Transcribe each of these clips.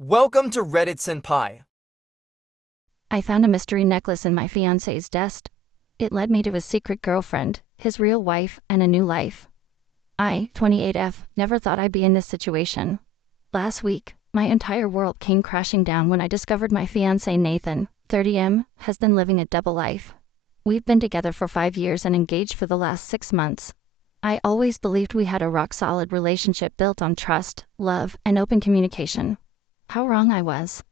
Welcome to Reddit Senpai. I found a mystery necklace in my fiance's desk. It led me to his secret girlfriend, his real wife, and a new life. I, 28F, never thought I'd be in this situation. Last week, my entire world came crashing down when I discovered my fiance Nathan, 30M, has been living a double life. We've been together for 5 years and engaged for the last 6 months. I always believed we had a rock-solid relationship built on trust, love, and open communication. How wrong I was.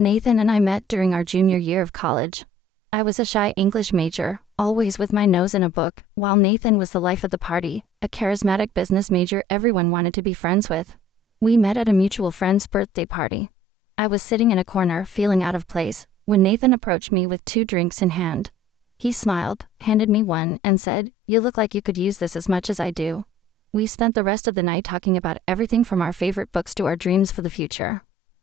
Nathan and I met during our junior year of college. I was a shy English major, always with my nose in a book, while Nathan was the life of the party, a charismatic business major everyone wanted to be friends with. We met at a mutual friend's birthday party. I was sitting in a corner, feeling out of place, when Nathan approached me with 2 drinks in hand. He smiled, handed me one, and said, "You look like you could use this as much as I do." We spent the rest of the night talking about everything from our favorite books to our dreams for the future.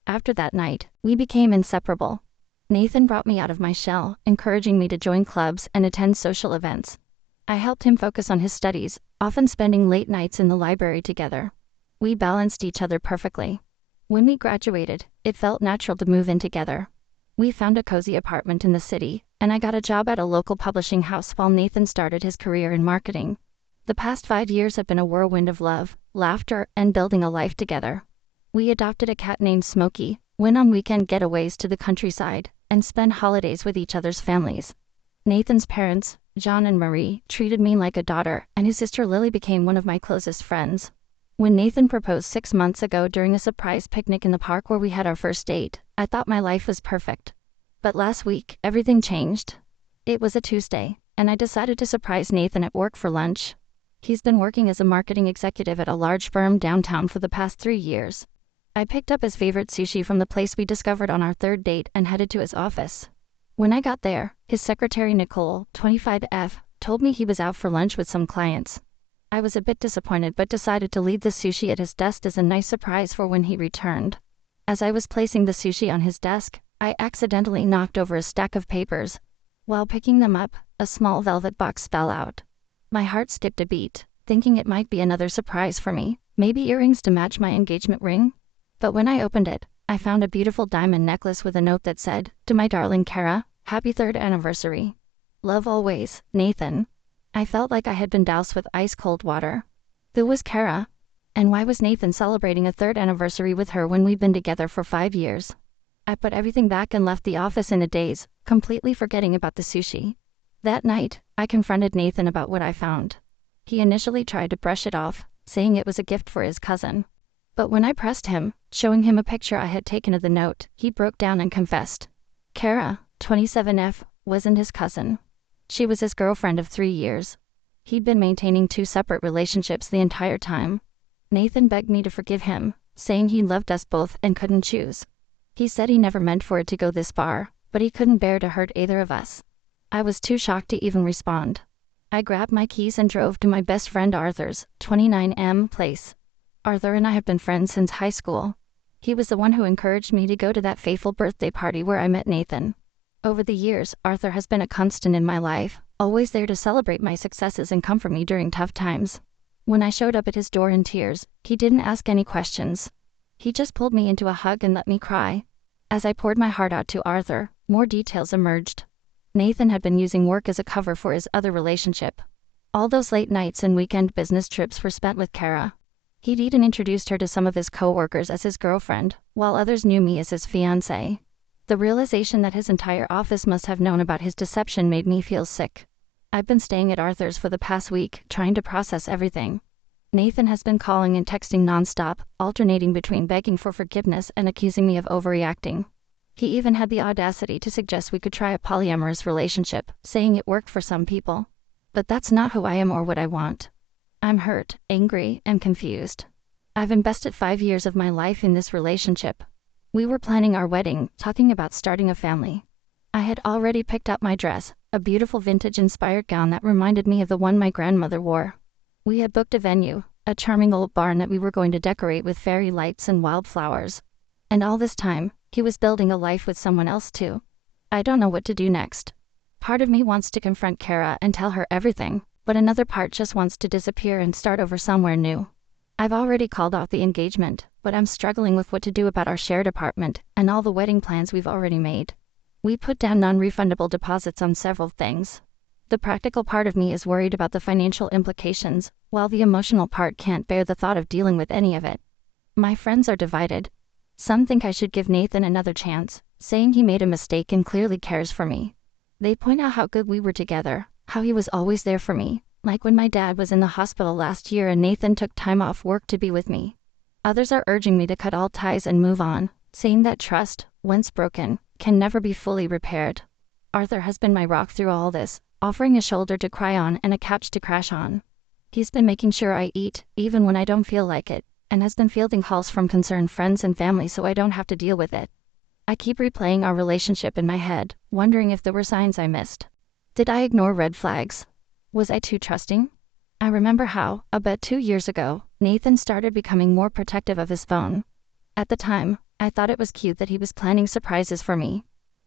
After that night, we became inseparable. Nathan brought me out of my shell, encouraging me to join clubs and attend social events. I helped him focus on his studies, often spending late nights in the library together. We balanced each other perfectly. When we graduated, it felt natural to move in together. We found a cozy apartment in the city, and I got a job at a local publishing house while Nathan started his career in marketing. The past 5 years have been a whirlwind of love, laughter, and building a life together. We adopted a cat named Smokey, went on weekend getaways to the countryside, and spent holidays with each other's families. Nathan's parents, John and Marie, treated me like a daughter, and his sister Lily became one of my closest friends. When Nathan proposed 6 months ago during a surprise picnic in the park where we had our first date, I thought my life was perfect. But last week, everything changed. It was a Tuesday, and I decided to surprise Nathan at work for lunch. He's been working as a marketing executive at a large firm downtown for the past 3 years. I picked up his favorite sushi from the place we discovered on our 3rd date and headed to his office. When I got there, his secretary Nicole, 25F, told me he was out for lunch with some clients. I was a bit disappointed but decided to leave the sushi at his desk as a nice surprise for when he returned. As I was placing the sushi on his desk, I accidentally knocked over a stack of papers. While picking them up, a small velvet box fell out. My heart skipped a beat, thinking it might be another surprise for me, maybe earrings to match my engagement ring. But when I opened it, I found a beautiful diamond necklace with a note that said, "To my darling Kara, happy 3rd anniversary. Love always, Nathan." I felt like I had been doused with ice-cold water. Who was Kara? And why was Nathan celebrating a 3rd anniversary with her when we've been together for 5 years? I put everything back and left the office in a daze, completely forgetting about the sushi. That night, I confronted Nathan about what I found. He initially tried to brush it off, saying it was a gift for his cousin. But when I pressed him, showing him a picture I had taken of the note, he broke down and confessed. Kara, 27F, wasn't his cousin. She was his girlfriend of 3 years. He'd been maintaining 2 separate relationships the entire time. Nathan begged me to forgive him, saying he loved us both and couldn't choose. He said he never meant for it to go this far, but he couldn't bear to hurt either of us. I was too shocked to even respond. I grabbed my keys and drove to my best friend Arthur's, 29M, place. Arthur and I have been friends since high school. He was the one who encouraged me to go to that fateful birthday party where I met Nathan. Over the years, Arthur has been a constant in my life, always there to celebrate my successes and comfort me during tough times. When I showed up at his door in tears, he didn't ask any questions. He just pulled me into a hug and let me cry. As I poured my heart out to Arthur, more details emerged. Nathan had been using work as a cover for his other relationship. All those late nights and weekend business trips were spent with Kara. He'd even introduced her to some of his co-workers as his girlfriend, while others knew me as his fiancée. The realization that his entire office must have known about his deception made me feel sick. I've been staying at Arthur's for the past week, trying to process everything. Nathan has been calling and texting nonstop, alternating between begging for forgiveness and accusing me of overreacting. He even had the audacity to suggest we could try a polyamorous relationship, saying it worked for some people. But that's not who I am or what I want. I'm hurt, angry, and confused. I've invested 5 years of my life in this relationship. We were planning our wedding, talking about starting a family. I had already picked up my dress, a beautiful vintage-inspired gown that reminded me of the one my grandmother wore. We had booked a venue, a charming old barn that we were going to decorate with fairy lights and wildflowers. And all this time, he was building a life with someone else too. I don't know what to do next. Part of me wants to confront Kara and tell her everything, but another part just wants to disappear and start over somewhere new. I've already called off the engagement, but but I'm struggling with what to do about our shared apartment and all the wedding plans we've already made. We put down non-refundable deposits on several things. The practical part of me is worried about the financial implications, while the emotional part can't bear the thought of dealing with any of it. My friends are divided. Some think I should give Nathan another chance, saying he made a mistake and clearly cares for me. They point out how good we were together, how he was always there for me, like when my dad was in the hospital last year and Nathan took time off work to be with me. Others are urging me to cut all ties and move on, saying that trust, once broken, can never be fully repaired. Arthur has been my rock through all this, offering a shoulder to cry on and a couch to crash on. He's been making sure I eat, even when I don't feel like it, and has been fielding calls from concerned friends and family so I don't have to deal with it. I keep replaying our relationship in my head, wondering if there were signs I missed. Did I ignore red flags? Was I too trusting? I remember how, about 2 years ago, Nathan started becoming more protective of his phone. At the time, I thought it was cute that he was planning surprises for me.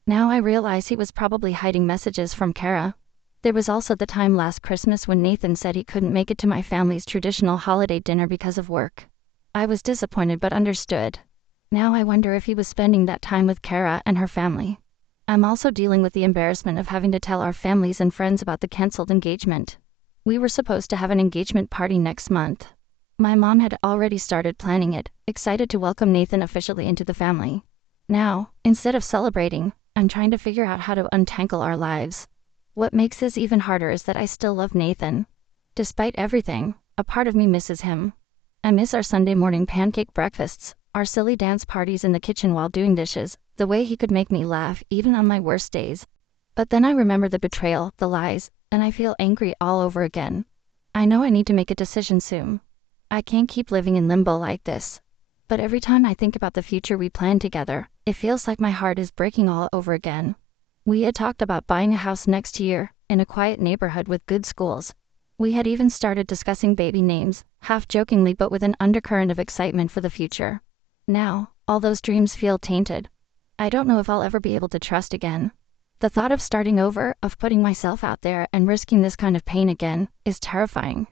Now I realize he was probably hiding messages from Kara. There was also the time last Christmas when Nathan said he couldn't make it to my family's traditional holiday dinner because of work. I was disappointed but understood. Now I wonder if he was spending that time with Kara and her family. I'm also dealing with the embarrassment of having to tell our families and friends about the canceled engagement. We were supposed to have an engagement party next month. My mom had already started planning it, excited to welcome Nathan officially into the family. Now, instead of celebrating, I'm trying to figure out how to untangle our lives. What makes this even harder is that I still love Nathan. Despite everything, a part of me misses him. I miss our Sunday morning pancake breakfasts, our silly dance parties in the kitchen while doing dishes, the way he could make me laugh even on my worst days. But then I remember the betrayal, the lies, and I feel angry all over again. I know I need to make a decision soon. I can't keep living in limbo like this. But every time I think about the future we planned together, it feels like my heart is breaking all over again. We had talked about buying a house next year, in a quiet neighborhood with good schools. We had even started discussing baby names, half jokingly but with an undercurrent of excitement for the future. Now, all those dreams feel tainted. I don't know if I'll ever be able to trust again. The thought of starting over, of putting myself out there and risking this kind of pain again, is terrifying.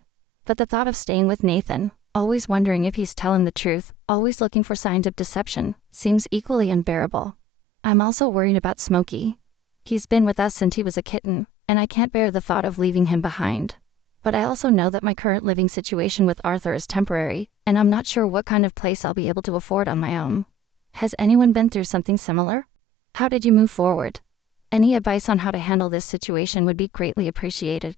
But the thought of staying with Nathan, always wondering if he's telling the truth, always looking for signs of deception, seems equally unbearable. I'm also worried about Smokey. He's been with us since he was a kitten, and I can't bear the thought of leaving him behind. But I also know that my current living situation with Arthur is temporary, and I'm not sure what kind of place I'll be able to afford on my own. Has anyone been through something similar? How did you move forward? Any advice on how to handle this situation would be greatly appreciated.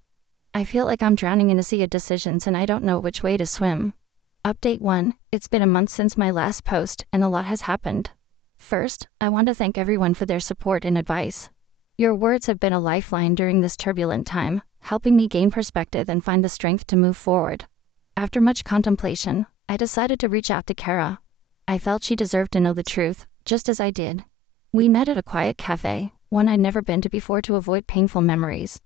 I feel like I'm drowning in a sea of decisions and I don't know which way to swim. Update 1. It's been a month since my last post and a lot has happened. First, I want to thank everyone for their support and advice. Your words have been a lifeline during this turbulent time, helping me gain perspective and find the strength to move forward. After much contemplation, I decided to reach out to Kara. I felt she deserved to know the truth, just as I did. We met at a quiet cafe, one I'd never been to before to avoid painful memories.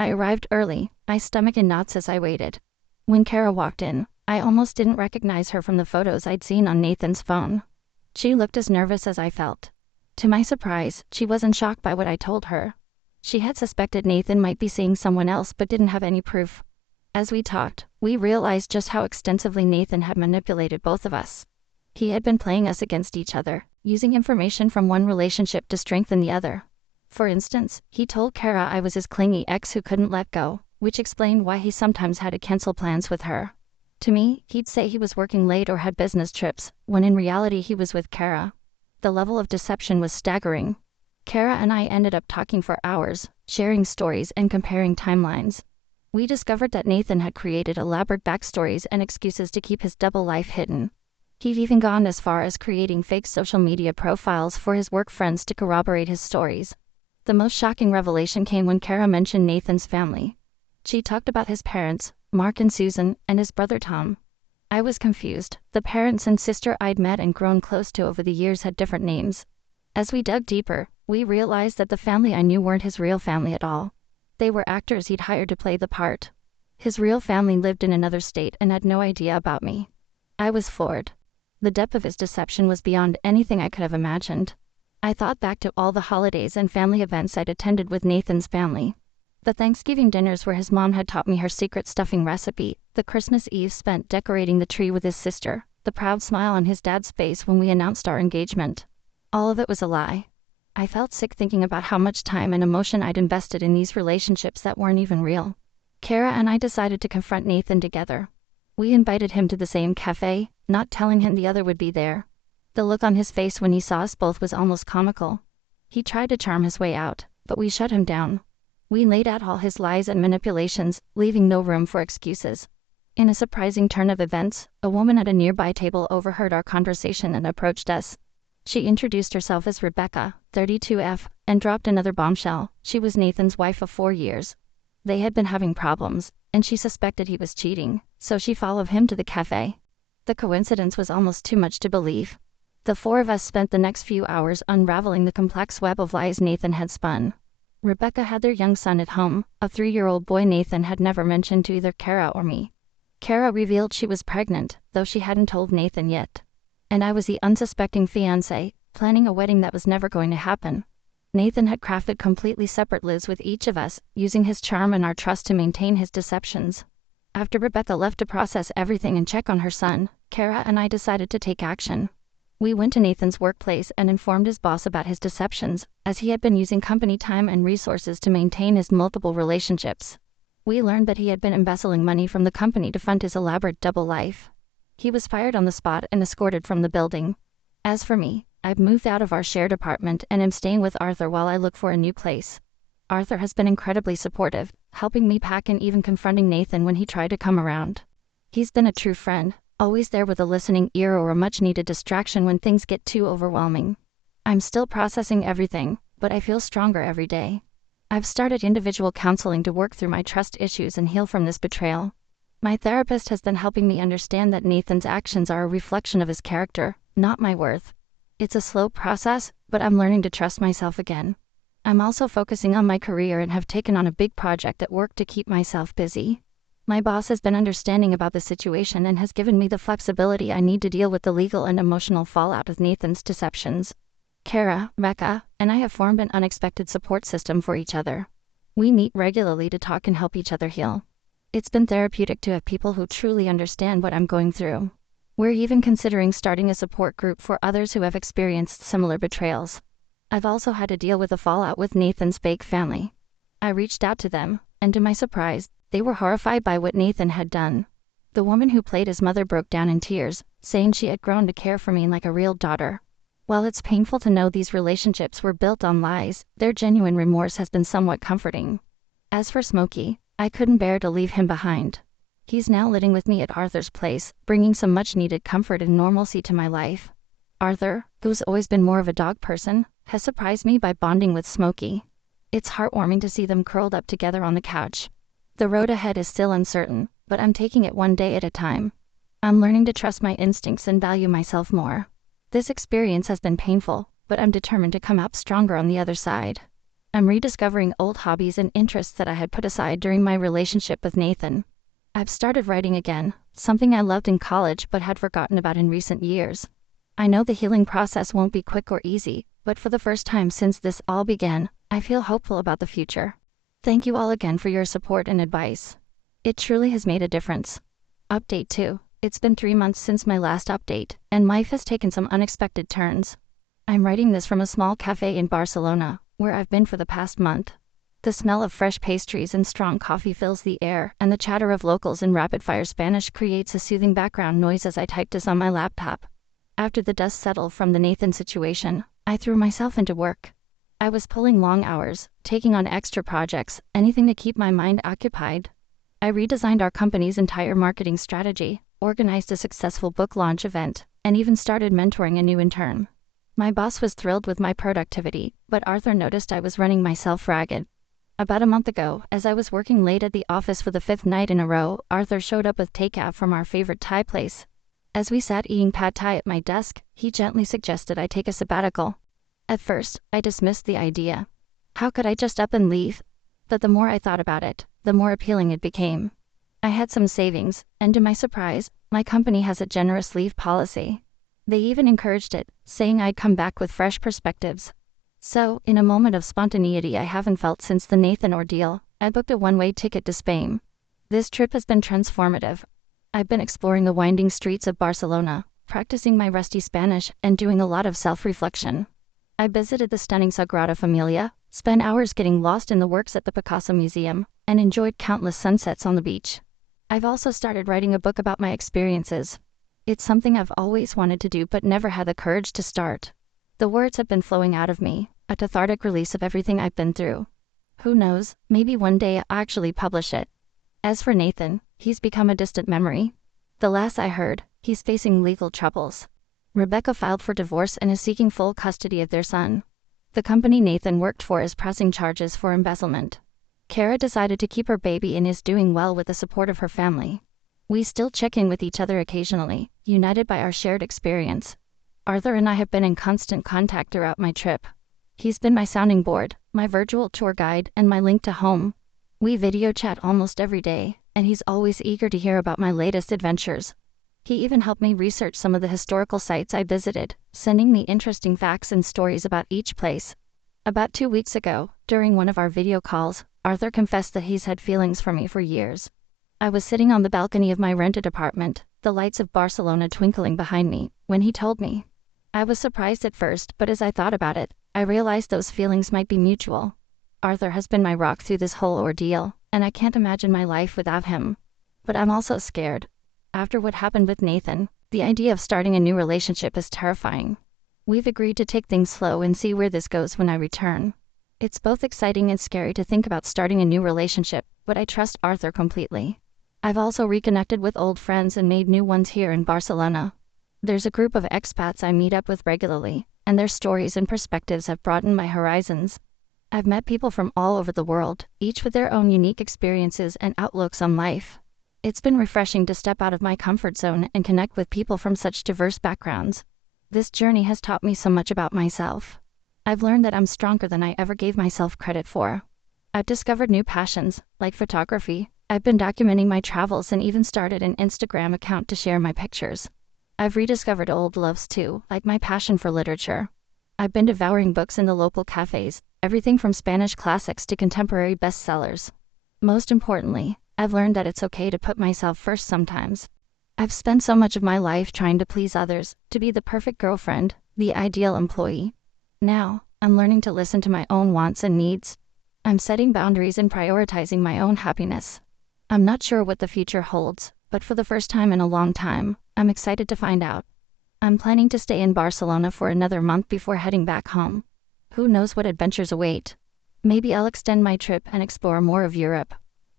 I arrived early, my stomach in knots as I waited. When Kara walked in, I almost didn't recognize her from the photos I'd seen on Nathan's phone. She looked as nervous as I felt. To my surprise, she wasn't shocked by what I told her. She had suspected Nathan might be seeing someone else but didn't have any proof. As we talked, we realized just how extensively Nathan had manipulated both of us. He had been playing us against each other, using information from one relationship to strengthen the other. For instance, he told Kara I was his clingy ex who couldn't let go, which explained why he sometimes had to cancel plans with her. To me, he'd say he was working late or had business trips, when in reality he was with Kara. The level of deception was staggering. Kara and I ended up talking for hours, sharing stories and comparing timelines. We discovered that Nathan had created elaborate backstories and excuses to keep his double life hidden. He'd even gone as far as creating fake social media profiles for his work friends to corroborate his stories. The most shocking revelation came when Kara mentioned Nathan's family. She talked about his parents, Mark and Susan, and his brother Tom. I was confused. The parents and sister I'd met and grown close to over the years had different names. As we dug deeper, we realized that the family I knew weren't his real family at all. They were actors he'd hired to play the part. His real family lived in another state and had no idea about me. I was floored. The depth of his deception was beyond anything I could have imagined. I thought back to all the holidays and family events I'd attended with Nathan's family. The Thanksgiving dinners where his mom had taught me her secret stuffing recipe, the Christmas Eve spent decorating the tree with his sister, the proud smile on his dad's face when we announced our engagement. All of it was a lie. I felt sick thinking about how much time and emotion I'd invested in these relationships that weren't even real. Kara and I decided to confront Nathan together. We invited him to the same cafe, not telling him the other would be there. The look on his face when he saw us both was almost comical. He tried to charm his way out, but we shut him down. We laid out all his lies and manipulations, leaving no room for excuses. In a surprising turn of events, a woman at a nearby table overheard our conversation and approached us. She introduced herself as Rebecca, 32F, and dropped another bombshell. She was Nathan's wife of 4 years. They had been having problems, and she suspected he was cheating, so she followed him to the cafe. The coincidence was almost too much to believe. The four of us spent the next few hours unraveling the complex web of lies Nathan had spun. Rebecca had their young son at home, a 3-year-old boy Nathan had never mentioned to either Kara or me. Kara revealed she was pregnant, though she hadn't told Nathan yet. And I was the unsuspecting fiance, planning a wedding that was never going to happen. Nathan had crafted completely separate lives with each of us, using his charm and our trust to maintain his deceptions. After Rebecca left to process everything and check on her son, Kara and I decided to take action. We went to Nathan's workplace and informed his boss about his deceptions, as he had been using company time and resources to maintain his multiple relationships. We learned that he had been embezzling money from the company to fund his elaborate double life. He was fired on the spot and escorted from the building. As for me, I've moved out of our shared apartment and am staying with Arthur while I look for a new place. Arthur has been incredibly supportive, helping me pack and even confronting Nathan when he tried to come around. He's been a true friend, always there with a listening ear or a much-needed distraction when things get too overwhelming. I'm still processing everything, but I feel stronger every day. I've started individual counseling to work through my trust issues and heal from this betrayal. My therapist has been helping me understand that Nathan's actions are a reflection of his character, not my worth. It's a slow process, but I'm learning to trust myself again. I'm also focusing on my career and have taken on a big project at work to keep myself busy. My boss has been understanding about the situation and has given me the flexibility I need to deal with the legal and emotional fallout of Nathan's deceptions. Kara, Rebecca, and I have formed an unexpected support system for each other. We meet regularly to talk and help each other heal. It's been therapeutic to have people who truly understand what I'm going through. We're even considering starting a support group for others who have experienced similar betrayals. I've also had to deal with the fallout with Nathan's fake family. I reached out to them, and to my surprise, they were horrified by what Nathan had done. The woman who played his mother broke down in tears, saying she had grown to care for me like a real daughter. While it's painful to know these relationships were built on lies, their genuine remorse has been somewhat comforting. As for Smokey, I couldn't bear to leave him behind. He's now living with me at Arthur's place, bringing some much-needed comfort and normalcy to my life. Arthur, who's always been more of a dog person, has surprised me by bonding with Smokey. It's heartwarming to see them curled up together on the couch. The road ahead is still uncertain, but I'm taking it one day at a time. I'm learning to trust my instincts and value myself more. This experience has been painful, but I'm determined to come out stronger on the other side. I'm rediscovering old hobbies and interests that I had put aside during my relationship with Nathan. I've started writing again, something I loved in college but had forgotten about in recent years. I know the healing process won't be quick or easy, but for the first time since this all began, I feel hopeful about the future. Thank you all again for your support and advice. It truly has made a difference. Update 2. It's been 3 months since my last update, and life has taken some unexpected turns. I'm writing this from a small cafe in Barcelona, where I've been for the past month. The smell of fresh pastries and strong coffee fills the air, and the chatter of locals in rapid-fire Spanish creates a soothing background noise as I type this on my laptop. After the dust settled from the Nathan situation, I threw myself into work. I was pulling long hours, taking on extra projects, anything to keep my mind occupied. I redesigned our company's entire marketing strategy, organized a successful book launch event, and even started mentoring a new intern. My boss was thrilled with my productivity, but Arthur noticed I was running myself ragged. About a month ago, as I was working late at the office for the 5th night in a row, Arthur showed up with takeout from our favorite Thai place. As we sat eating pad Thai at my desk, he gently suggested I take a sabbatical. At first, I dismissed the idea. How could I just up and leave? But the more I thought about it, the more appealing it became. I had some savings, and to my surprise, my company has a generous leave policy. They even encouraged it, saying I'd come back with fresh perspectives. So, in a moment of spontaneity I haven't felt since the Nathan ordeal, I booked a one-way ticket to Spain. This trip has been transformative. I've been exploring the winding streets of Barcelona, practicing my rusty Spanish, and doing a lot of self-reflection. I visited the stunning Sagrada Familia, spent hours getting lost in the works at the Picasso Museum, and enjoyed countless sunsets on the beach. I've also started writing a book about my experiences. It's something I've always wanted to do but never had the courage to start. The words have been flowing out of me, a cathartic release of everything I've been through. Who knows, maybe one day I'll actually publish it. As for Nathan, he's become a distant memory. The last I heard, he's facing legal troubles. Rebecca filed for divorce and is seeking full custody of their son. The company Nathan worked for is pressing charges for embezzlement. Kara decided to keep her baby and is doing well with the support of her family. We still check in with each other occasionally, united by our shared experience. Arthur and I have been in constant contact throughout my trip. He's been my sounding board, my virtual tour guide, and my link to home. We video chat almost every day, and he's always eager to hear about my latest adventures. He even helped me research some of the historical sites I visited, sending me interesting facts and stories about each place. About 2 weeks ago, during one of our video calls, Arthur confessed that he's had feelings for me for years. I was sitting on the balcony of my rented apartment, the lights of Barcelona twinkling behind me, when he told me. I was surprised at first, but as I thought about it, I realized those feelings might be mutual. Arthur has been my rock through this whole ordeal, and I can't imagine my life without him. But I'm also scared. After what happened with Nathan, the idea of starting a new relationship is terrifying. We've agreed to take things slow and see where this goes when I return. It's both exciting and scary to think about starting a new relationship, but I trust Arthur completely. I've also reconnected with old friends and made new ones here in Barcelona. There's a group of expats I meet up with regularly, and their stories and perspectives have broadened my horizons. I've met people from all over the world, each with their own unique experiences and outlooks on life. It's been refreshing to step out of my comfort zone and connect with people from such diverse backgrounds. This journey has taught me so much about myself. I've learned that I'm stronger than I ever gave myself credit for. I've discovered new passions, like photography. I've been documenting my travels and even started an Instagram account to share my pictures. I've rediscovered old loves too, like my passion for literature. I've been devouring books in the local cafes, everything from Spanish classics to contemporary bestsellers. Most importantly, I've learned that it's okay to put myself first sometimes. I've spent so much of my life trying to please others, to be the perfect girlfriend, the ideal employee. Now, I'm learning to listen to my own wants and needs. I'm setting boundaries and prioritizing my own happiness. I'm not sure what the future holds, but for the first time in a long time, I'm excited to find out. I'm planning to stay in Barcelona for another month before heading back home. Who knows what adventures await? Maybe I'll extend my trip and explore more of Europe.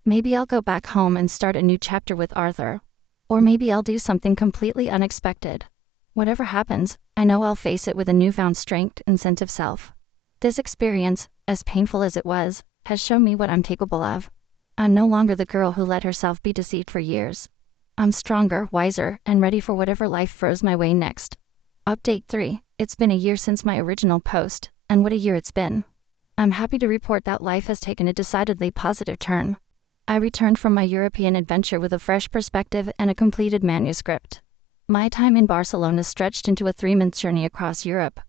Maybe I'll go back home and start a new chapter with Arthur. Or maybe I'll do something completely unexpected. Whatever happens, I know I'll face it with a newfound strength and sense of self. This experience, as painful as it was, has shown me what I'm capable of. I'm no longer the girl who let herself be deceived for years. I'm stronger, wiser, and ready for whatever life throws my way next. Update 3. It's been a year since my original post, and what a year it's been. I'm happy to report that life has taken a decidedly positive turn. I returned from my European adventure with a fresh perspective and a completed manuscript. My time in Barcelona stretched into a 3-month journey across Europe.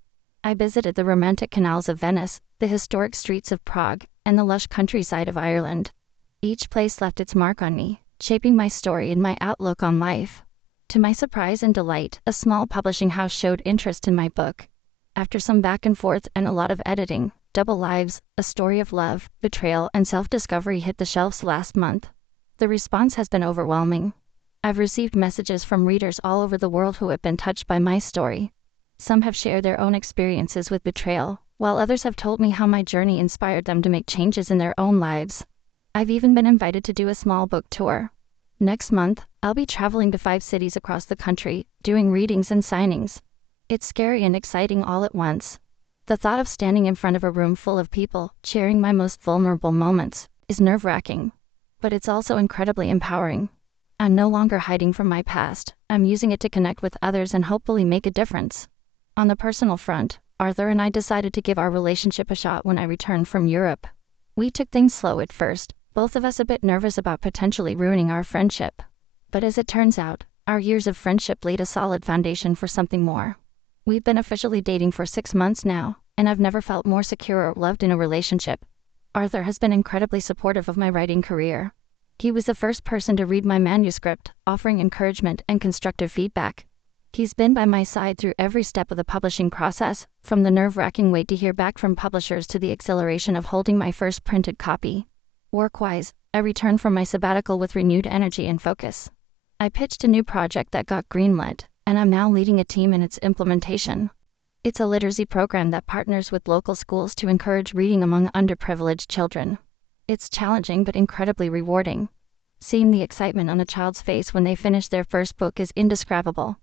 I visited the romantic canals of Venice, the historic streets of Prague, and the lush countryside of Ireland. Each place left its mark on me, shaping my story and my outlook on life. To my surprise and delight, a small publishing house showed interest in my book. After some back and forth and a lot of editing, Double Lives, a story of love, betrayal, and self-discovery hit the shelves last month. The response has been overwhelming. I've received messages from readers all over the world who have been touched by my story. Some have shared their own experiences with betrayal, while others have told me how my journey inspired them to make changes in their own lives. I've even been invited to do a small book tour. Next month, I'll be traveling to 5 cities across the country, doing readings and signings. It's scary and exciting all at once. The thought of standing in front of a room full of people, sharing my most vulnerable moments, is nerve-wracking. But it's also incredibly empowering. I'm no longer hiding from my past. I'm using it to connect with others and hopefully make a difference. On the personal front, Arthur and I decided to give our relationship a shot when I returned from Europe. We took things slow at first, both of us a bit nervous about potentially ruining our friendship. But as it turns out, our years of friendship laid a solid foundation for something more. We've been officially dating for 6 months now, and I've never felt more secure or loved in a relationship. Arthur has been incredibly supportive of my writing career. He was the first person to read my manuscript, offering encouragement and constructive feedback. He's been by my side through every step of the publishing process, from the nerve-wracking wait to hear back from publishers to the exhilaration of holding my first printed copy. Work-wise, I returned from my sabbatical with renewed energy and focus. I pitched a new project that got greenlit, and I'm now leading a team in its implementation. It's a literacy program that partners with local schools to encourage reading among underprivileged children. It's challenging but incredibly rewarding. Seeing the excitement on a child's face when they finish their first book is indescribable.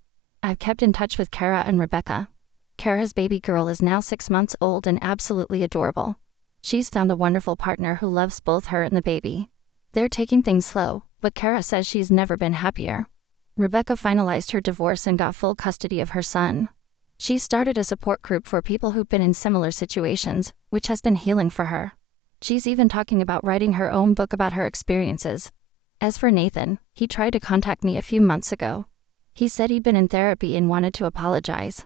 I've kept in touch with Kara and Rebecca. Kara's baby girl is now 6 months old and absolutely adorable. She's found a wonderful partner who loves both her and the baby. They're taking things slow, but Kara says she's never been happier. Rebecca finalized her divorce and got full custody of her son. She started a support group for people who've been in similar situations, which has been healing for her. She's even talking about writing her own book about her experiences. As for Nathan, he tried to contact me a few months ago. He said he'd been in therapy and wanted to apologize.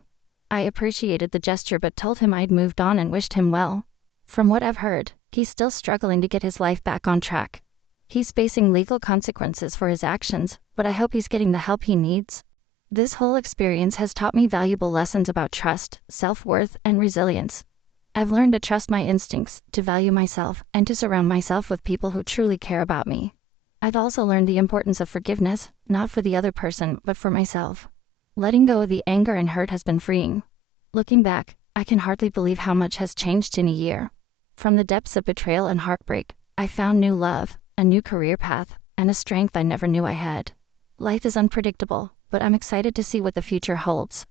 I appreciated the gesture but told him I'd moved on and wished him well. From what I've heard, he's still struggling to get his life back on track. He's facing legal consequences for his actions, but I hope he's getting the help he needs. This whole experience has taught me valuable lessons about trust, self-worth, and resilience. I've learned to trust my instincts, to value myself, and to surround myself with people who truly care about me. I've also learned the importance of forgiveness, not for the other person, but for myself. Letting go of the anger and hurt has been freeing. Looking back, I can hardly believe how much has changed in a year. From the depths of betrayal and heartbreak, I found new love, a new career path, and a strength I never knew I had. Life is unpredictable, but I'm excited to see what the future holds.